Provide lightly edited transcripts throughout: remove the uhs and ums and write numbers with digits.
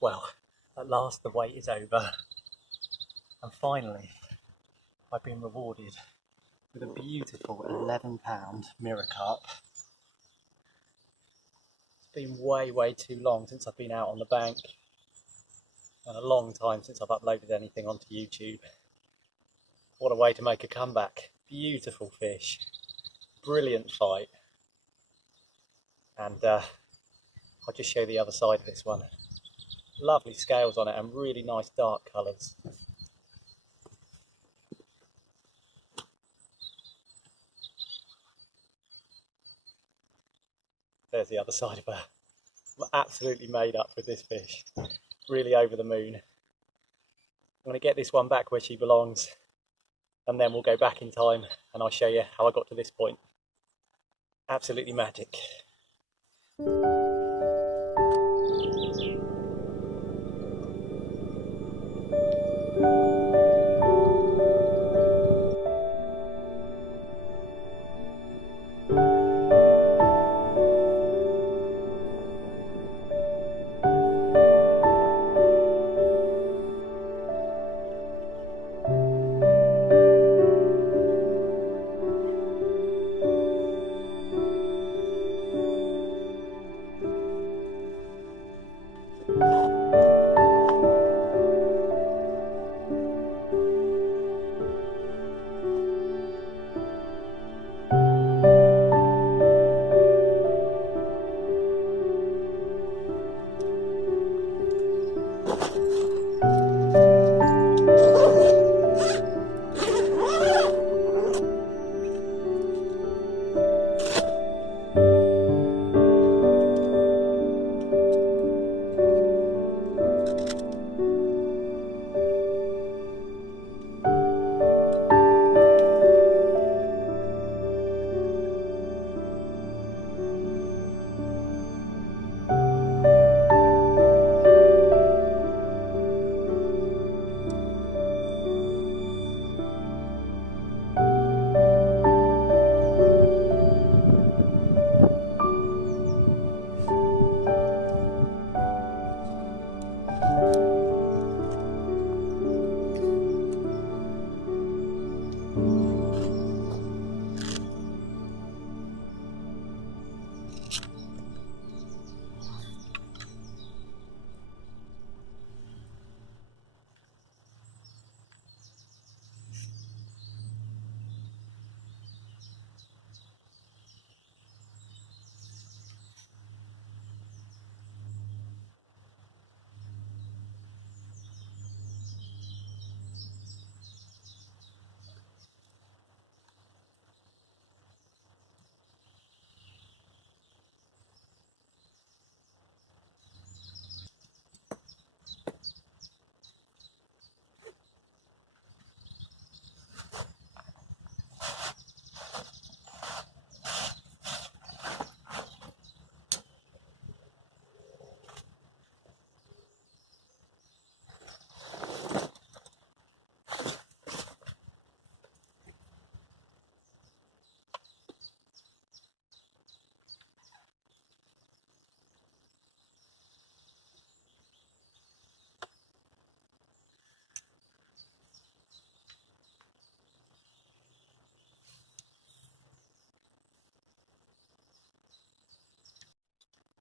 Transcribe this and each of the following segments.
Well, at last the wait is over, and finally I've been rewarded with a beautiful 11-pound mirror carp. It's been way too long since I've been out on the bank, and a long time since I've uploaded anything onto YouTube. What a way to make a comeback. Beautiful fish, brilliant fight, and I'll just show the other side of this one. Lovely scales on it and really nice dark colours. There's the other side of her. I'm absolutely made up with this fish. Really over the moon. I'm going to get this one back where she belongs, and then we'll go back in time and I'll show you how I got to this point. Absolutely magic.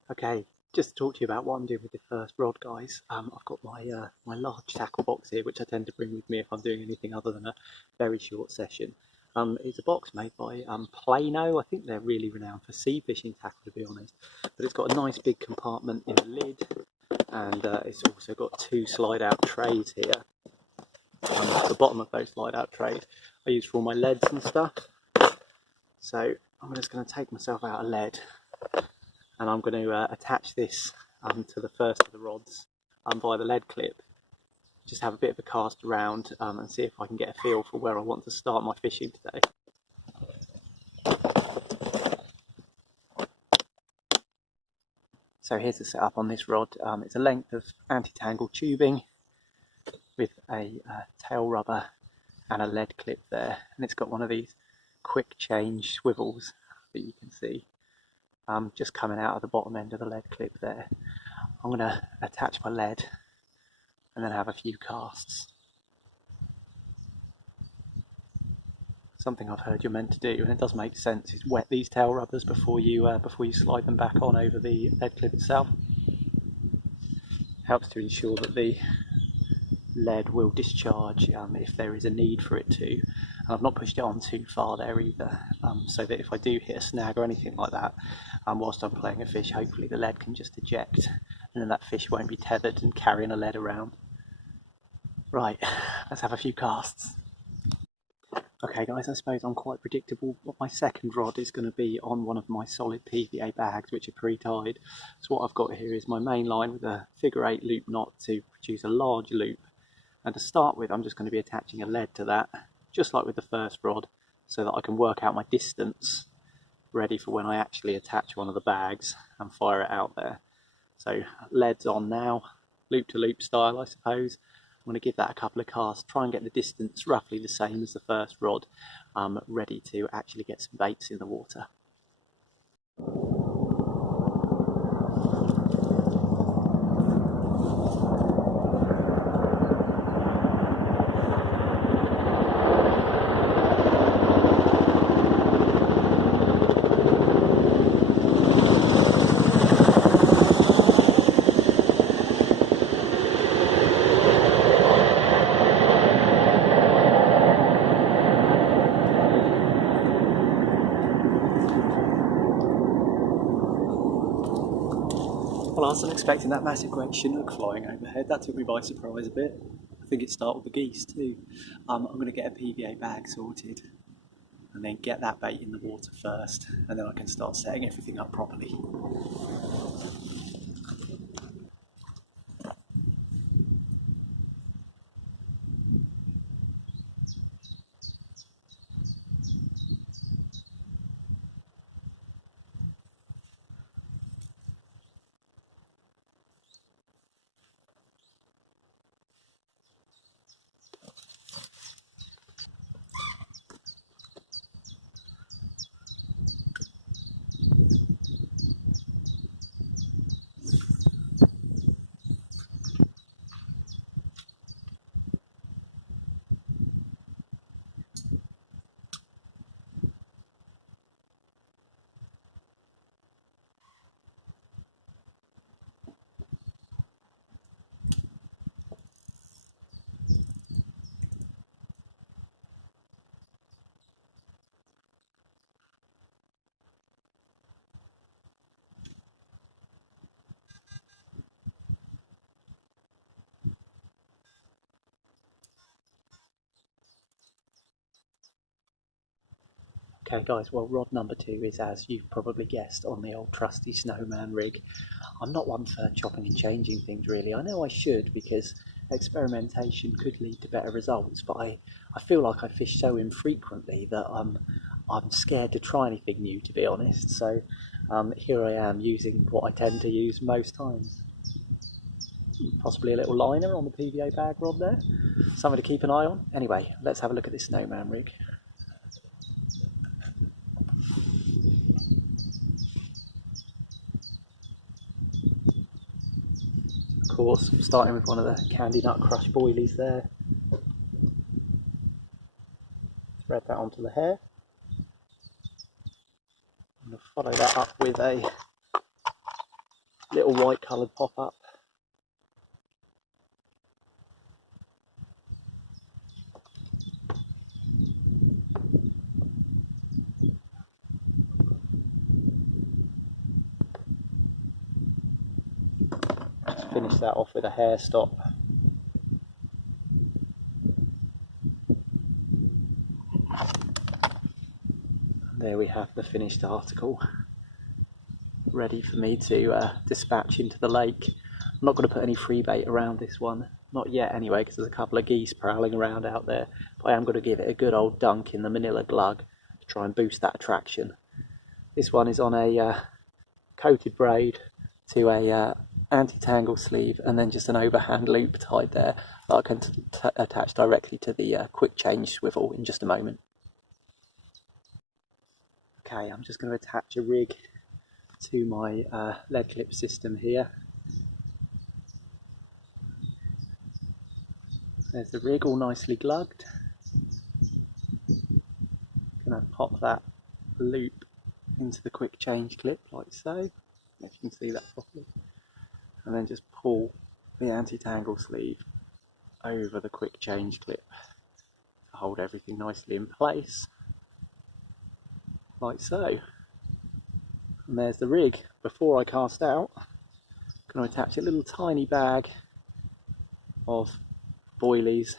Okay, just to talk to you about what I'm doing with the first rod, guys. I've got my large tackle box here, which I tend to bring with me if I'm doing anything other than a very short session. It's a box made by Plano. I think they're really renowned for sea fishing tackle, to be honest. But it's got a nice big compartment in the lid, and it's also got two slide-out trays here. At the bottom of those slide-out trays I use for all my leads and stuff. So I'm just going to take myself out a lead, and I'm going to attach this to the first of the rods via the lead clip. Just have a bit of a cast around and see if I can get a feel for where I want to start my fishing today. So here's the setup on this rod. It's a length of anti-tangle tubing with a tail rubber and a lead clip there, and it's got one of these quick change swivels that you can see just coming out of the bottom end of the lead clip there. I'm going to attach my lead and then have a few casts. Something I've heard you're meant to do, and it does make sense, is wet these tail rubbers before you slide them back on over the lead clip itself. Helps to ensure that the lead will discharge if there is a need for it to. And I've not pushed it on too far there either, so that if I do hit a snag or anything like that, whilst I'm playing a fish, hopefully the lead can just eject, and then that fish won't be tethered and carrying a lead around. Right, let's have a few casts. Okay guys, I suppose I'm quite predictable. My second rod is going to be on one of my solid PVA bags which are pre-tied. So what I've got here is my main line with a figure 8 loop knot to produce a large loop. And to start with, I'm just going to be attaching a lead to that, just like with the first rod, so that I can work out my distance ready for when I actually attach one of the bags and fire it out there. So lead's on now, loop to loop style I suppose. I'm going to give that a couple of casts, try and get the distance roughly the same as the first rod, ready to actually get some baits in the water. Well, I wasn't expecting that massive great Chinook flying overhead. That took me by surprise a bit. I think it startled the geese too. I'm going to get a PVA bag sorted and then get that bait in the water first, and then I can start setting everything up properly. Okay guys, well rod number 2 is, as you've probably guessed, on the old trusty snowman rig. I'm not one for chopping and changing things really. I know I should, because experimentation could lead to better results, but I feel like I fish so infrequently that I'm scared to try anything new, to be honest. So here I am using what I tend to use most times. Possibly a little liner on the PVA bag rod there. Something to keep an eye on. Anyway, let's have a look at this snowman rig. Of course, I'm starting with one of the Candy Nut Crush boilies there. Thread that onto the hair. I'm going to follow that up with a little white coloured pop-up. Just finish that off with a hair stop. And there we have the finished article, ready for me to dispatch into the lake. I'm not going to put any free bait around this one, not yet anyway, because there's a couple of geese prowling around out there, but I am going to give it a good old dunk in the manila glug to try and boost that attraction. This one is on a coated braid to a anti-tangle sleeve, and then just an overhand loop tied there that I can attach directly to the quick change swivel in just a moment. Okay, I'm just going to attach a rig to my lead clip system here. There's the rig all nicely glugged. Gonna pop that loop into the quick change clip like so, if you can see that properly, and then just pull the anti-tangle sleeve over the quick change clip to hold everything nicely in place like so. And there's the rig. Before I cast out, I'm going to attach a little tiny bag of boilies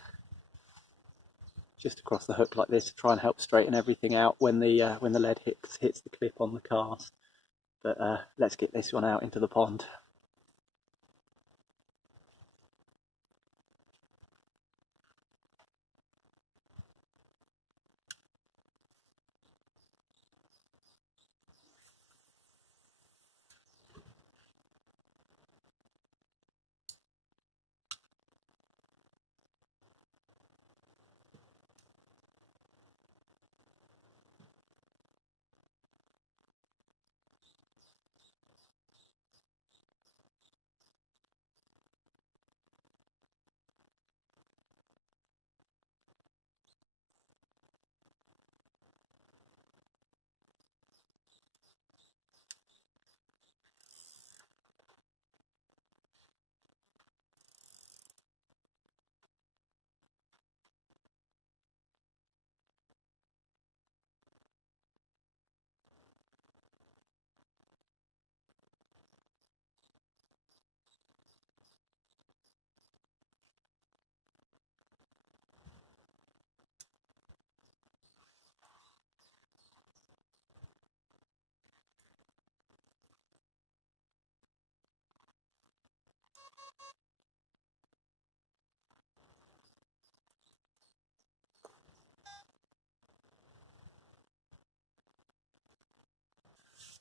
just across the hook like this to try and help straighten everything out when the lead hits the clip on the cast. But let's get this one out into the pond.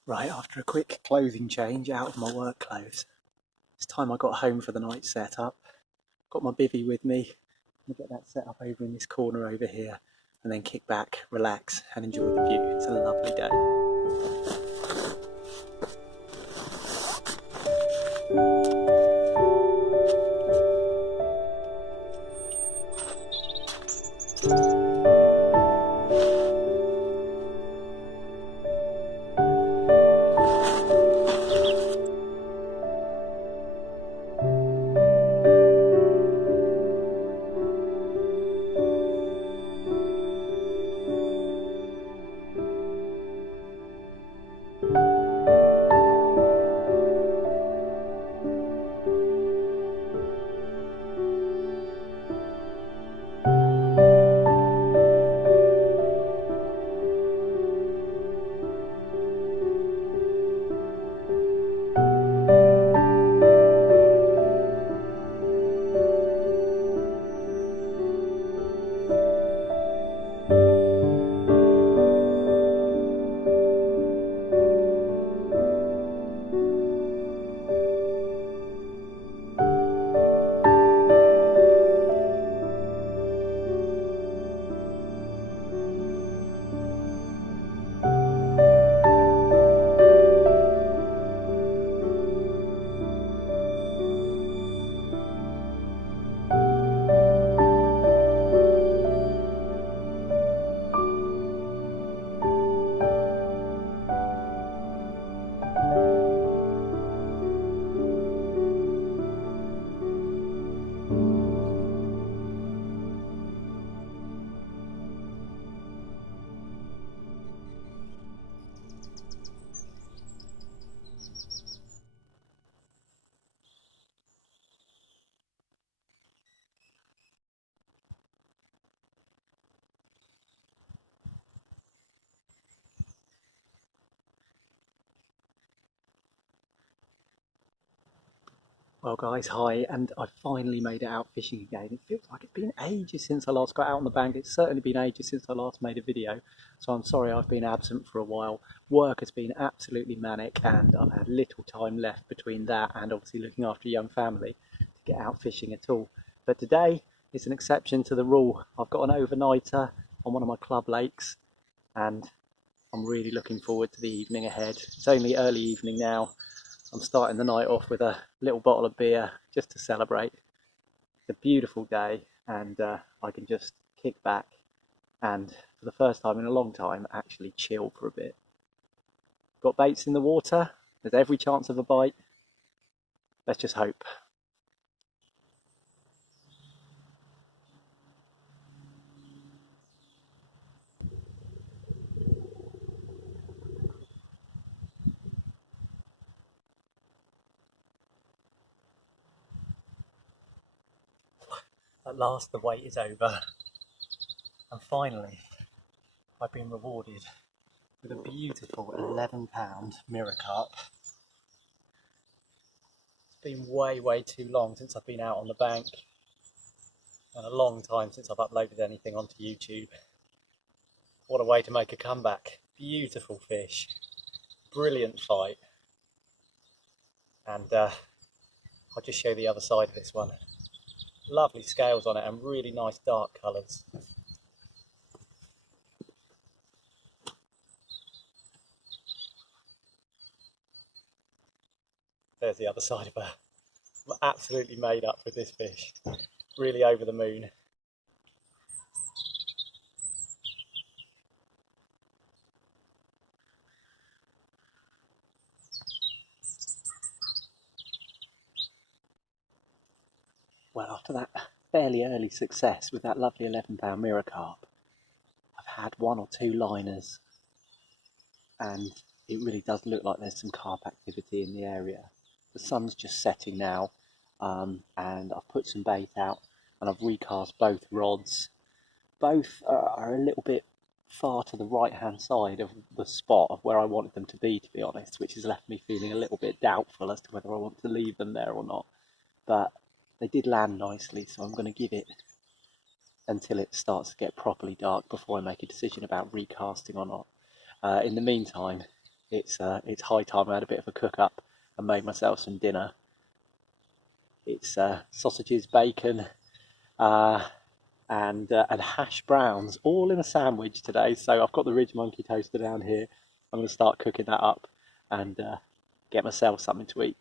Right, after a quick clothing change out of my work clothes, it's time I got home for the night setup. Got my bivvy with me. I'm going to get that set up over in this corner over here and then kick back, relax and enjoy the view. It's a lovely day. Well guys, hi, and I finally made it out fishing again. It feels like it's been ages since I last got out on the bank. It's certainly been ages since I last made a video, so I'm sorry I've been absent for a while. Work has been absolutely manic and I've had little time left between that and obviously looking after a young family to get out fishing at all. But today is an exception to the rule. I've got an overnighter on one of my club lakes and I'm really looking forward to the evening ahead. It's only early evening now. I'm starting the night off with a little bottle of beer just to celebrate. It's a beautiful day, and I can just kick back and, for the first time in a long time, actually chill for a bit. Got baits in the water, there's every chance of a bite. Let's just hope. At last the wait is over, and finally I've been rewarded with a beautiful 11-pound mirror carp. It's been way too long since I've been out on the bank, and a long time since I've uploaded anything onto YouTube. What a way to make a comeback. Beautiful fish, brilliant fight, and I'll just show the other side of this one. Lovely scales on it and really nice dark colours. There's the other side of her. I'm absolutely made up with this fish. Really over the moon. Well, after that fairly early success with that lovely 11-pound mirror carp, I've had one or two liners, and it really does look like there's some carp activity in the area. The sun's just setting now, and I've put some bait out and I've recast both rods. Both are a little bit far to the right hand side of the spot of where I wanted them to be honest, which has left me feeling a little bit doubtful as to whether I want to leave them there or not. But they did land nicely, so I'm going to give it until it starts to get properly dark before I make a decision about recasting or not. In the meantime, it's high time I had a bit of a cook up and made myself some dinner. It's sausages, bacon, and hash browns, all in a sandwich today. So I've got the Ridge Monkey toaster down here. I'm going to start cooking that up and get myself something to eat.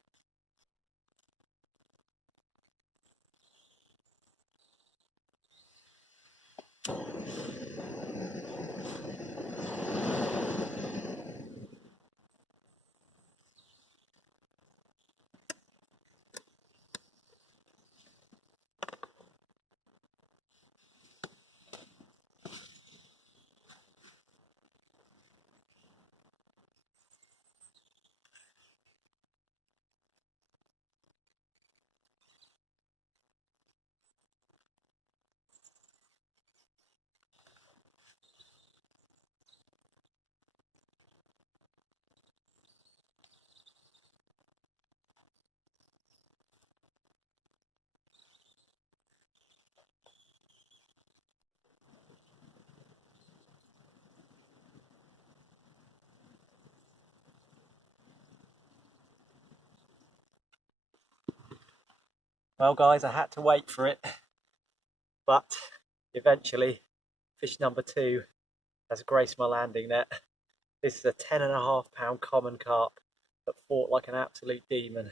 Well guys, I had to wait for it, but eventually fish number 2 has graced my landing net. This is a 10.5-pound common carp that fought like an absolute demon.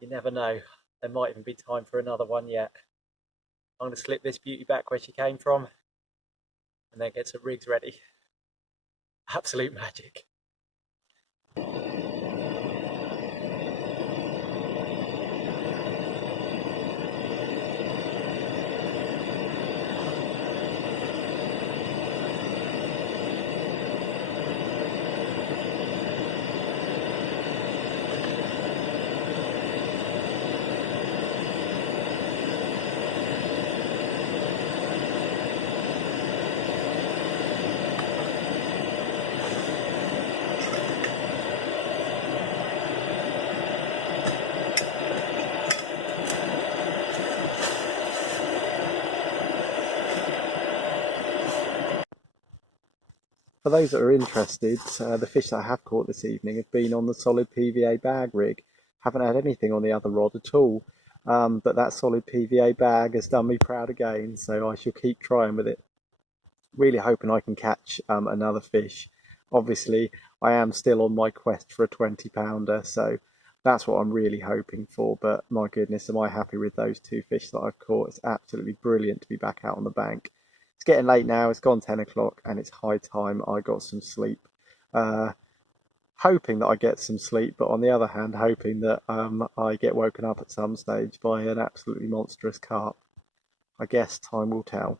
You never know, there might even be time for another one yet. I'm going to slip this beauty back where she came from and then get some rigs ready. Absolute magic. For those that are interested, the fish that I have caught this evening have been on the solid PVA bag rig. Haven't had anything on the other rod at all, but that solid PVA bag has done me proud again, so I shall keep trying with it. Really hoping I can catch another fish. Obviously, I am still on my quest for a 20-pounder, so That's what I'm really hoping for. But my goodness, am I happy with those two fish that I've caught. It's absolutely brilliant to be back out on the bank. It's getting late now, it's gone 10 o'clock and it's high time I got some sleep. Uh, Hoping that I get some sleep, but on the other hand, hoping that I get woken up at some stage by an absolutely monstrous carp. I guess time will tell.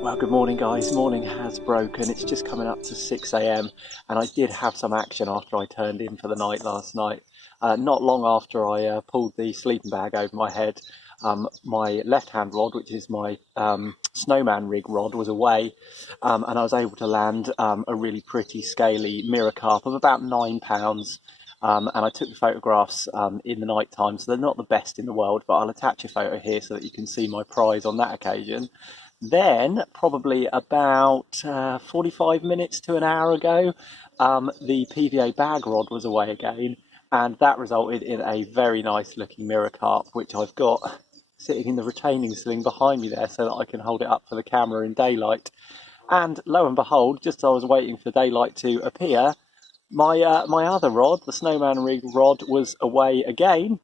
Well, good morning, guys. Morning has broken. It's just coming up to 6 a.m. and I did have some action after I turned in for the night last night. Not long after I pulled the sleeping bag over my head, my left-hand rod, which is my snowman rig rod, was away, and I was able to land a really pretty scaly mirror carp of about 9 pounds. And I took the photographs in the night time, so they're not the best in the world, but I'll attach a photo here so that you can see my prize on that occasion. Then, probably about 45 minutes to an hour ago, the PVA bag rod was away again, and that resulted in a very nice looking mirror carp, which I've got sitting in the retaining sling behind me there so that I can hold it up for the camera in daylight. And lo and behold, just as I was waiting for daylight to appear, my other rod, the snowman rig rod, was away again,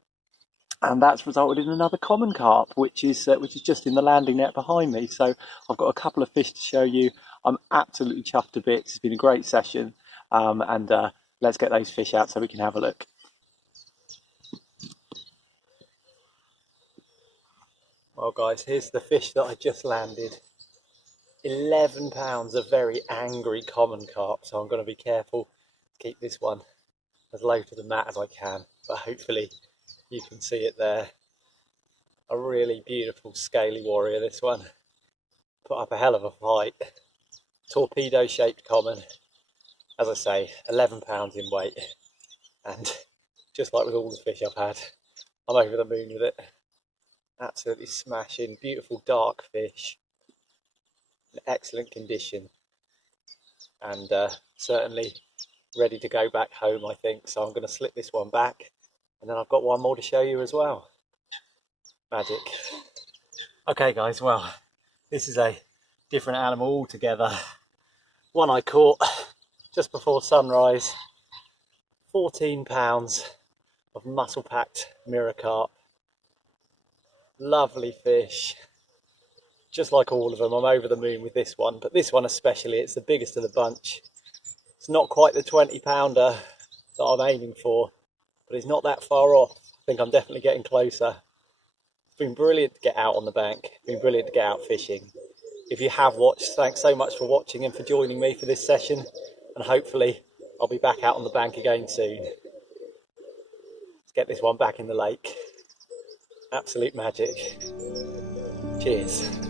and that's resulted in another common carp, which is just in the landing net behind me. So I've got a couple of fish to show you. I'm absolutely chuffed to bits. It's been a great session, and let's get those fish out so we can have a look. Well, guys, here's the fish that I just landed. 11 pounds of very angry common carp, so I'm going to be careful to keep this one as low to the mat as I can, but hopefully you can see it there. A really beautiful scaly warrior, this one. Put up a hell of a fight. Torpedo shaped common, as I say, 11 pounds in weight, and just like with all the fish I've had, I'm over the moon with it. Absolutely smashing, beautiful dark fish, in excellent condition, and certainly ready to go back home, I think. So I'm going to slip this one back, and then I've got one more to show you as well. Magic. Okay, guys, well, this is a different animal altogether. One I caught just before sunrise. 14 pounds of muscle-packed mirror carp. Lovely fish. Just like all of them, I'm over the moon with this one, but this one especially, it's the biggest of the bunch. It's not quite the 20-pounder that I'm aiming for, but it's not that far off. I think I'm definitely getting closer. It's been brilliant to get out on the bank. It's been brilliant to get out fishing. If you have watched, thanks so much for watching and for joining me for this session, and hopefully I'll be back out on the bank again soon. Let's get this one back in the lake. Absolute magic. Cheers.